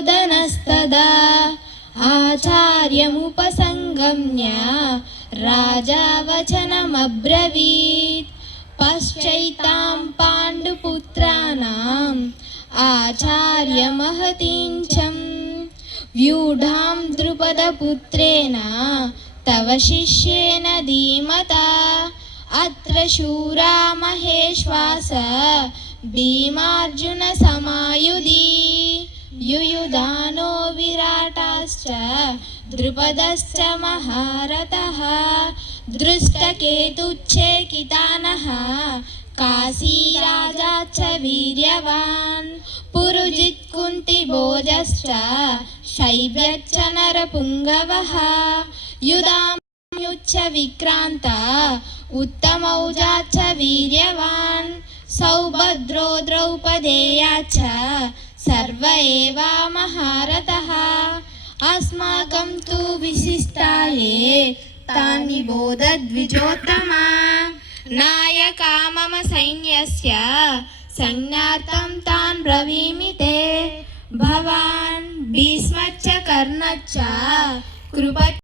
दुर्योधनस्तदा आचार्यमुपसंगम्य राजा वचनमब्रवीत् पश्चैतां पाण्डुपुत्राणाम् आचार्यमहतीं व्यूढां द्रुपदपुत्रेण तव शिष्येन धीमता अत्र शूरा महेश्वास भीमार्जुनसमायुधि युयुधानो विराटाश्च द्रुपदश्च महारथः दृष्टकेतुश्चेकितानः काशीराजा च वीर्यवान् पुरुजित् कुन्तिभोजश्च शैब्यश्च नरपुङ्गवः युधामन्युश्च विक्रान्ता उत्तमौजा च वीर्यवान् सौभद्रो द्रौपदेया च सर्व एव महारथः अस्माकं तु विशिष्टाये तानि बोध द्विजोत्तमा नायका मम सैन्यस्य संज्ञार्थं तान् ब्रवीमि ते भवान् भीष्मश्च कर्णश्च कृप